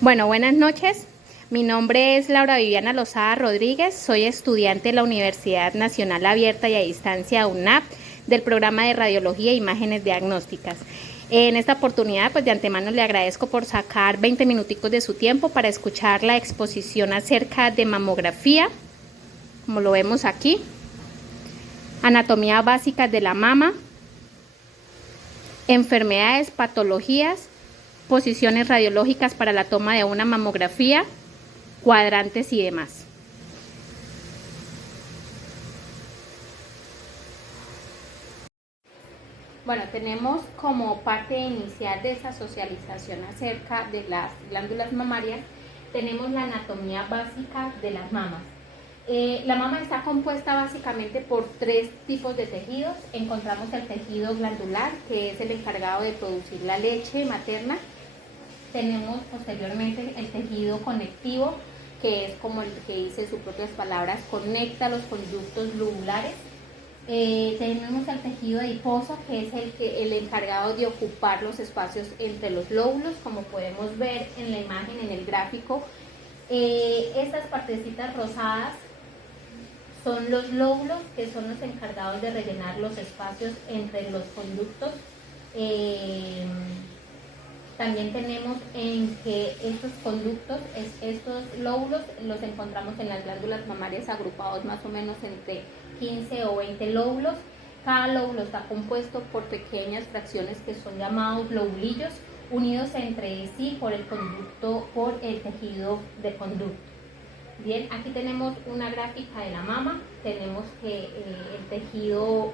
Bueno, buenas noches. Mi nombre es Laura Viviana Lozada Rodríguez. Soy estudiante de la Universidad Nacional Abierta y a Distancia UNAP del programa de Radiología e Imágenes Diagnósticas. En esta oportunidad, pues de antemano le agradezco por sacar 20 minuticos de su tiempo para escuchar la exposición acerca de mamografía, como lo vemos aquí, anatomía básica de la mama, enfermedades, patologías, posiciones radiológicas para la toma de una mamografía, cuadrantes y demás. Bueno, tenemos como parte inicial de esa socialización acerca de las glándulas mamarias, tenemos la anatomía básica de las mamas. La mama está compuesta básicamente por tres tipos de tejidos. Encontramos el tejido glandular, que es el encargado de producir la leche materna. Tenemos posteriormente el tejido conectivo, que es como el que dice sus propias palabras, conecta los conductos lobulares. Tenemos el tejido adiposo, que es el encargado de ocupar los espacios entre los lóbulos, como podemos ver en la imagen, en el gráfico. Estas partecitas rosadas son los lóbulos, que son los encargados de rellenar los espacios entre los conductos. También tenemos en que estos conductos, estos lóbulos, los encontramos en las glándulas mamarias agrupados más o menos entre 15 o 20 lóbulos. Cada lóbulo está compuesto por pequeñas fracciones que son llamados lobulillos, unidos entre sí por el conducto, por el tejido de conducto. Bien, aquí tenemos una gráfica de la mama. Tenemos que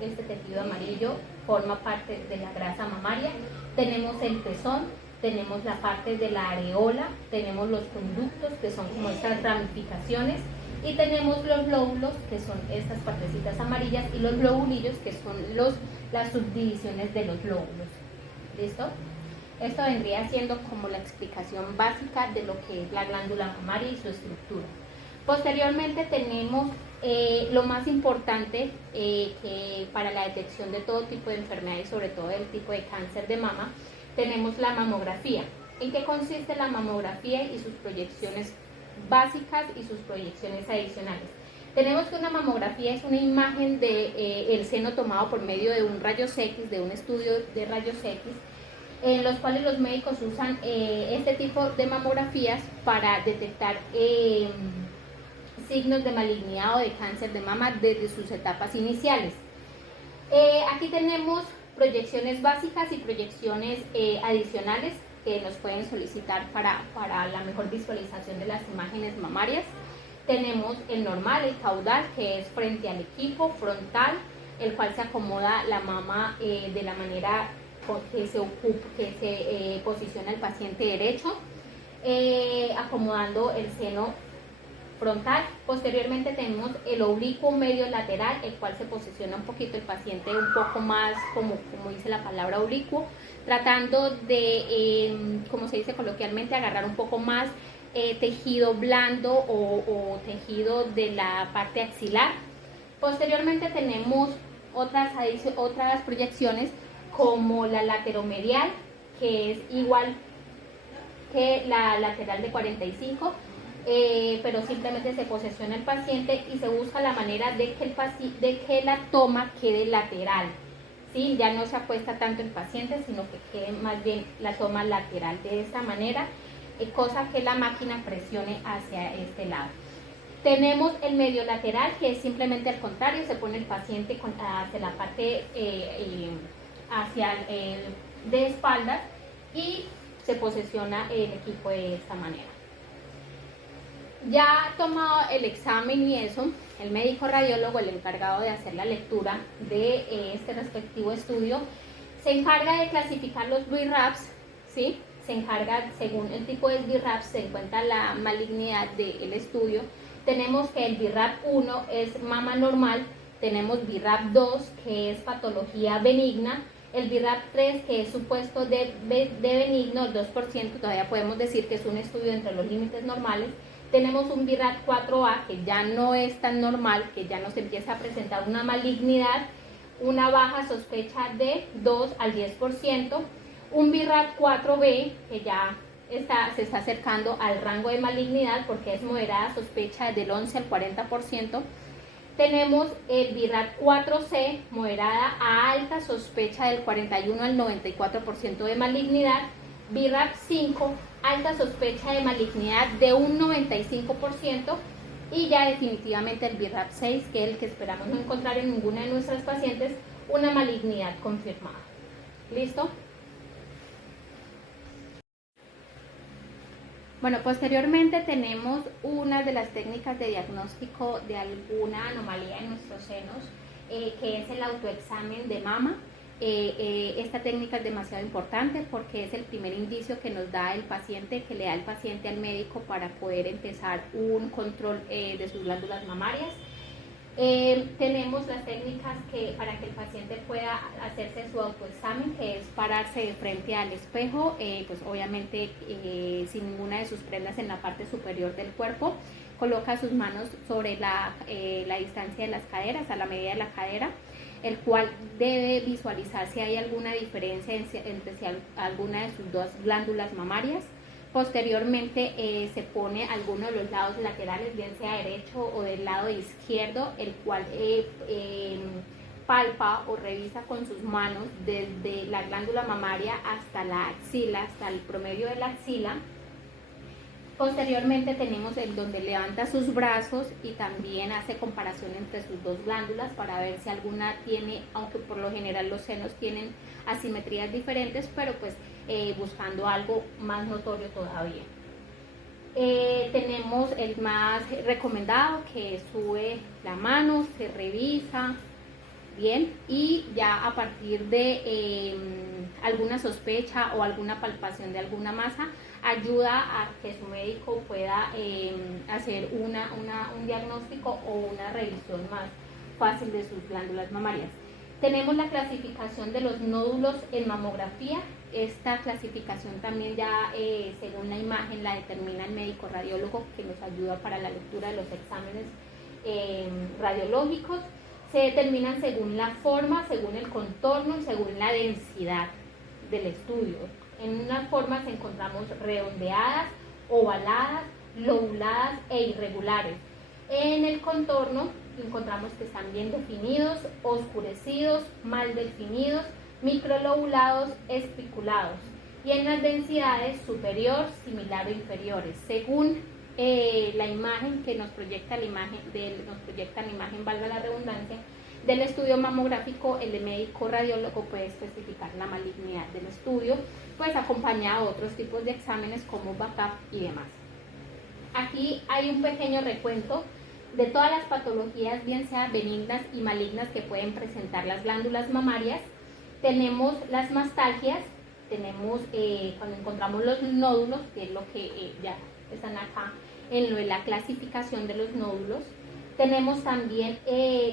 este tejido amarillo forma parte de la grasa mamaria. Tenemos el pezón, tenemos la parte de la areola, tenemos los conductos, que son como estas ramificaciones, y tenemos los lóbulos, que son estas partecitas amarillas, y los lobulillos, que son las subdivisiones de los lóbulos. ¿Listo? Esto vendría siendo como la explicación básica de lo que es la glándula mamaria y su estructura. Posteriormente tenemos lo más importante que para la detección de todo tipo de enfermedades, sobre todo del tipo de cáncer de mama, tenemos la mamografía. ¿En qué consiste la mamografía y sus proyecciones básicas y sus proyecciones adicionales? Tenemos que una mamografía es una imagen del seno tomado por medio de un rayos X, de un estudio de rayos X, en los cuales los médicos usan este tipo de mamografías para detectar signos de malignidad o de cáncer de mama desde sus etapas iniciales. Aquí tenemos proyecciones básicas y proyecciones adicionales que nos pueden solicitar para la mejor visualización de las imágenes mamarias. Tenemos el normal, el caudal, que es frente al equipo, frontal, el cual se acomoda la mama de la manera que se posiciona el paciente derecho, acomodando el seno frontal. Posteriormente tenemos el oblicuo medio lateral, el cual se posiciona un poquito el paciente un poco más, como dice la palabra oblicuo, tratando de, como se dice coloquialmente, agarrar un poco más tejido blando o tejido de la parte axilar. Posteriormente tenemos otras proyecciones como la lateromedial, que es igual que la lateral de 45, pero simplemente se posiciona el paciente y se busca la manera de que la toma quede lateral, ¿sí? Ya no se acuesta tanto el paciente, sino que quede más bien la toma lateral de esta manera, cosa que la máquina presione hacia este lado. Tenemos el medio lateral, que es simplemente al contrario, se pone el paciente hacia la parte de espaldas y se posiciona el equipo de esta manera. Ya tomado el examen y eso, el médico radiólogo, el encargado de hacer la lectura de este respectivo estudio, se encarga de clasificar los BRAFs, ¿sí? Se encarga, según el tipo de BRAF, se encuentra la malignidad del estudio. Tenemos que el BRAF 1 es mama normal, tenemos BRAF 2, que es patología benigna, el BRAF 3, que es supuesto de benigno, el 2%, todavía podemos decir que es un estudio entre los límites normales. Tenemos un BRAF 4A, que ya no es tan normal, que ya nos empieza a presentar una malignidad, una baja sospecha de 2 al 10%, un BRAF 4B, que ya se está acercando al rango de malignidad porque es moderada sospecha del 11 al 40%. Tenemos el BRAF 4C, moderada a alta sospecha del 41 al 94% de malignidad. BRAF 5, alta sospecha de malignidad de un 95%. Y ya definitivamente el BRAF 6, que es el que esperamos no encontrar en ninguna de nuestras pacientes, una malignidad confirmada. ¿Listo? Bueno, posteriormente tenemos una de las técnicas de diagnóstico de alguna anomalía en nuestros senos, que es el autoexamen de mama. Esta técnica es demasiado importante porque es el primer indicio que nos da el paciente, que le da el paciente al médico para poder empezar un control de sus glándulas mamarias. Tenemos las técnicas para que el paciente pueda hacerse su autoexamen, que es pararse de frente al espejo, pues obviamente sin ninguna de sus prendas en la parte superior del cuerpo. Coloca sus manos sobre la distancia de las caderas, a la medida de la cadera, el cual debe visualizar si hay alguna diferencia entre alguna de sus dos glándulas mamarias. Posteriormente se pone alguno de los lados laterales, bien sea derecho o del lado izquierdo, el cual palpa o revisa con sus manos desde la glándula mamaria hasta la axila, hasta el promedio de la axila. Posteriormente tenemos el donde levanta sus brazos y también hace comparación entre sus dos glándulas para ver si alguna tiene, aunque por lo general los senos tienen asimetrías diferentes, pero pues buscando algo más notorio todavía. Tenemos el más recomendado, que sube la mano, se revisa bien, y ya a partir de alguna sospecha o alguna palpación de alguna masa, ayuda a que su médico pueda hacer un diagnóstico o una revisión más fácil de sus glándulas mamarias. Tenemos la clasificación de los nódulos en mamografía. Esta clasificación también ya según la imagen la determina el médico radiólogo, que nos ayuda para la lectura de los exámenes radiológicos. Se determinan según la forma, según el contorno y según la densidad del estudio. En unas formas encontramos redondeadas, ovaladas, lobuladas e irregulares. En el contorno encontramos que están bien definidos, oscurecidos, mal definidos, microlobulados, espiculados. Y en las densidades superior, similar o inferiores. Según la imagen que nos proyecta la imagen, valga la redundancia, del estudio mamográfico, el médico radiólogo puede especificar la malignidad del estudio, pues acompañado de otros tipos de exámenes como BACAP y demás. Aquí hay un pequeño recuento de todas las patologías, bien sea benignas y malignas, que pueden presentar las glándulas mamarias. Tenemos las mastalgias, tenemos cuando encontramos los nódulos, que es lo que ya están acá en lo de la clasificación de los nódulos. Tenemos también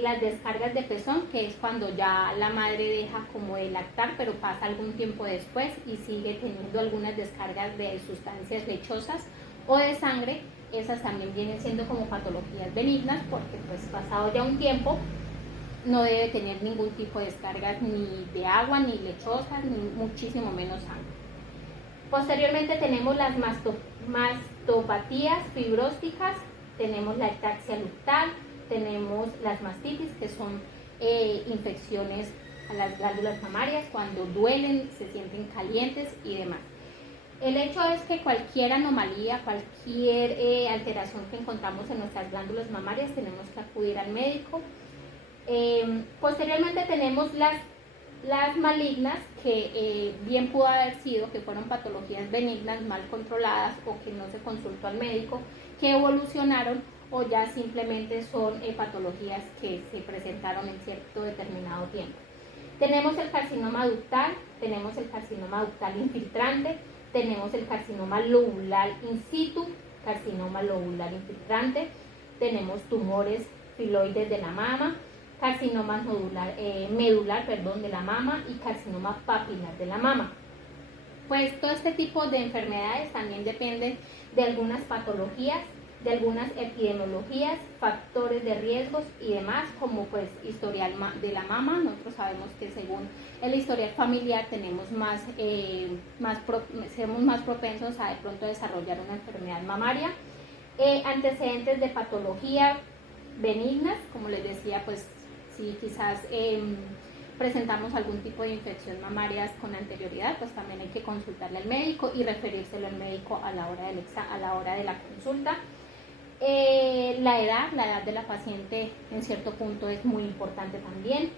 las descargas de pezón, que es cuando ya la madre deja como de lactar, pero pasa algún tiempo después y sigue teniendo algunas descargas de sustancias lechosas o de sangre. Esas también vienen siendo como patologías benignas, porque pues pasado ya un tiempo no debe tener ningún tipo de descargas ni de agua, ni lechosas, ni muchísimo menos sangre. Posteriormente tenemos las mastopatías fibrósticas, tenemos la ataxia luctal, tenemos las mastitis, que son infecciones a las glándulas mamarias cuando duelen, se sienten calientes y demás. El hecho es que cualquier anomalía, cualquier alteración que encontramos en nuestras glándulas mamarias, tenemos que acudir al médico. Posteriormente tenemos las malignas, que bien pudo haber sido que fueron patologías benignas mal controladas o que no se consultó al médico, que evolucionaron, o ya simplemente son patologías que se presentaron en cierto determinado tiempo. Tenemos el carcinoma ductal, tenemos el carcinoma ductal infiltrante, tenemos el carcinoma lobular in situ, carcinoma lobular infiltrante, tenemos tumores filoides de la mama, carcinoma medular de la mama y carcinoma papilar de la mama. Pues todo este tipo de enfermedades también dependen de algunas patologías, de algunas epidemiologías, factores de riesgos y demás, como pues historial de la mama. Nosotros sabemos que según el historial familiar tenemos seremos más propensos a de pronto desarrollar una enfermedad mamaria. Antecedentes de patología benignas, como les decía, pues si quizás presentamos algún tipo de infección mamaria con anterioridad, pues también hay que consultarle al médico y referírselo al médico a la hora de la consulta. La edad de la paciente en cierto punto es muy importante también.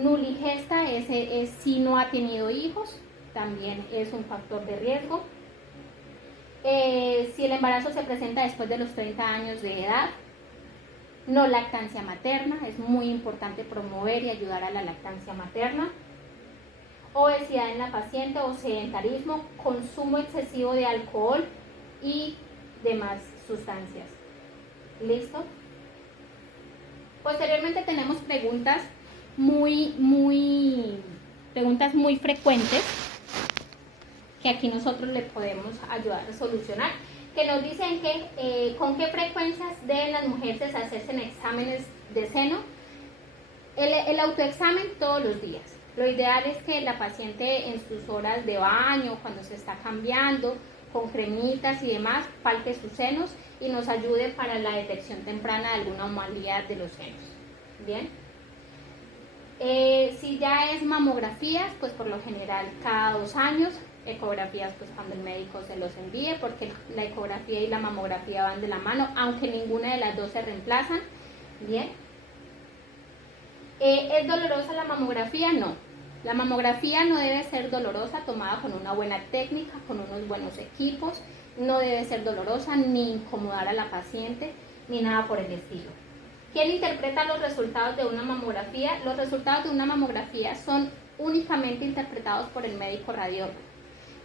Nuligesta es si no ha tenido hijos, también es un factor de riesgo. Si el embarazo se presenta después de los 30 años de edad. No lactancia materna, es muy importante promover y ayudar a la lactancia materna. Obesidad en la paciente o sedentarismo, consumo excesivo de alcohol y demás sustancias. ¿Listo? Posteriormente tenemos preguntas muy frecuentes que aquí nosotros le podemos ayudar a solucionar, que nos dicen que con qué frecuencias deben las mujeres hacerse en exámenes de seno. El autoexamen todos los días. Lo ideal es que la paciente en sus horas de baño, cuando se está cambiando, con cremitas y demás, palpe sus senos y nos ayude para la detección temprana de alguna anomalía de los senos. Bien. Si ya es mamografías, pues por lo general cada 2 años. Ecografías, pues cuando el médico se los envíe, porque la ecografía y la mamografía van de la mano, aunque ninguna de las dos se reemplazan. Bien. ¿Es dolorosa la mamografía? No. La mamografía no debe ser dolorosa, tomada con una buena técnica, con unos buenos equipos. No debe ser dolorosa, ni incomodar a la paciente, ni nada por el estilo. ¿Quién interpreta los resultados de una mamografía? Los resultados de una mamografía son únicamente interpretados por el médico radiólogo.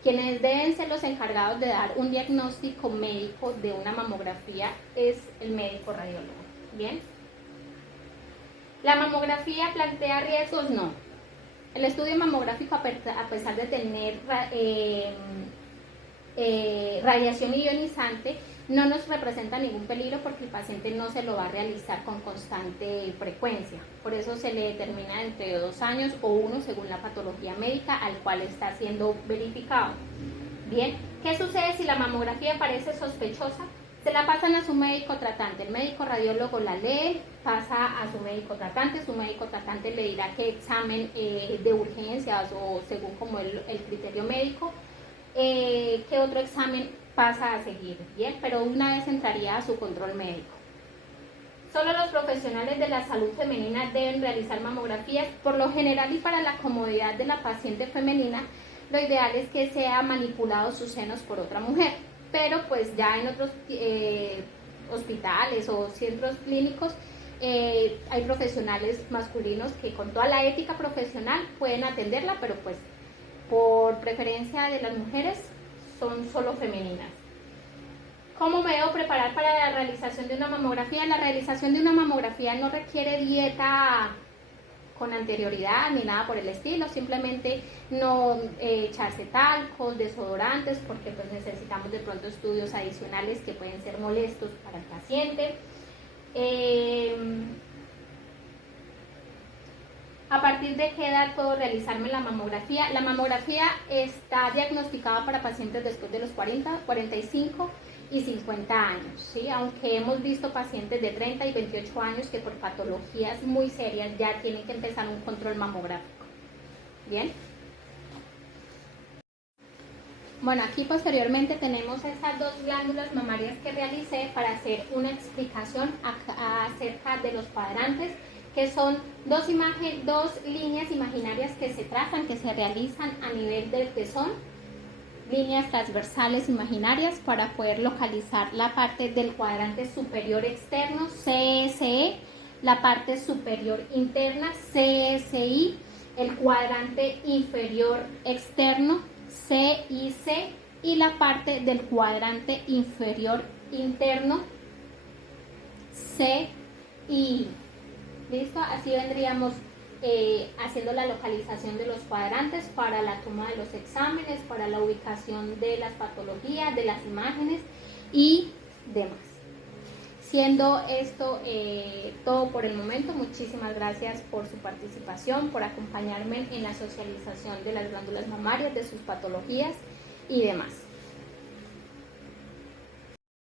Quienes deben ser los encargados de dar un diagnóstico médico de una mamografía es el médico radiólogo. Bien. ¿La mamografía plantea riesgos? No. El estudio mamográfico, a pesar de tener radiación ionizante, no nos representa ningún peligro porque el paciente no se lo va a realizar con constante frecuencia. Por eso se le determina entre 2 años o 1 según la patología médica al cual está siendo verificado. Bien, ¿qué sucede si la mamografía parece sospechosa? Se la pasan a su médico tratante, el médico radiólogo la lee, pasa a su médico tratante le dirá qué examen de urgencias o según como el criterio médico, qué otro examen pasa a seguir, bien, pero una vez entraría a su control médico. Solo los profesionales de la salud femenina deben realizar mamografías. Por lo general y para la comodidad de la paciente femenina, lo ideal es que sea manipulado sus senos por otra mujer, pero pues ya en otros hospitales o centros clínicos hay profesionales masculinos que con toda la ética profesional pueden atenderla, pero pues por preferencia de las mujeres son solo femeninas. ¿Cómo me debo preparar para la realización de una mamografía? La realización de una mamografía no requiere dieta con anterioridad ni nada por el estilo, simplemente no echarse talcos, desodorantes, porque pues necesitamos de pronto estudios adicionales que pueden ser molestos para el paciente. ¿A partir de qué edad puedo realizarme la mamografía? La mamografía está diagnosticada para pacientes después de los 40, 45 y 50 años, ¿sí? Aunque hemos visto pacientes de 30 y 28 años que por patologías muy serias ya tienen que empezar un control mamográfico. ¿Bien? Bueno, aquí posteriormente tenemos esas 2 glándulas mamarias que realicé para hacer una explicación acerca de los cuadrantes, que son 2 líneas imaginarias que se trazan, que se realizan a nivel del pezón, líneas transversales imaginarias para poder localizar la parte del cuadrante superior externo, CSE, la parte superior interna, CSI, el cuadrante inferior externo, CIC, y la parte del cuadrante inferior interno, CI. ¿Listo? Así vendríamos haciendo la localización de los cuadrantes para la toma de los exámenes, para la ubicación de las patologías, de las imágenes y demás. Siendo esto todo por el momento, muchísimas gracias por su participación, por acompañarme en la socialización de las glándulas mamarias, de sus patologías y demás.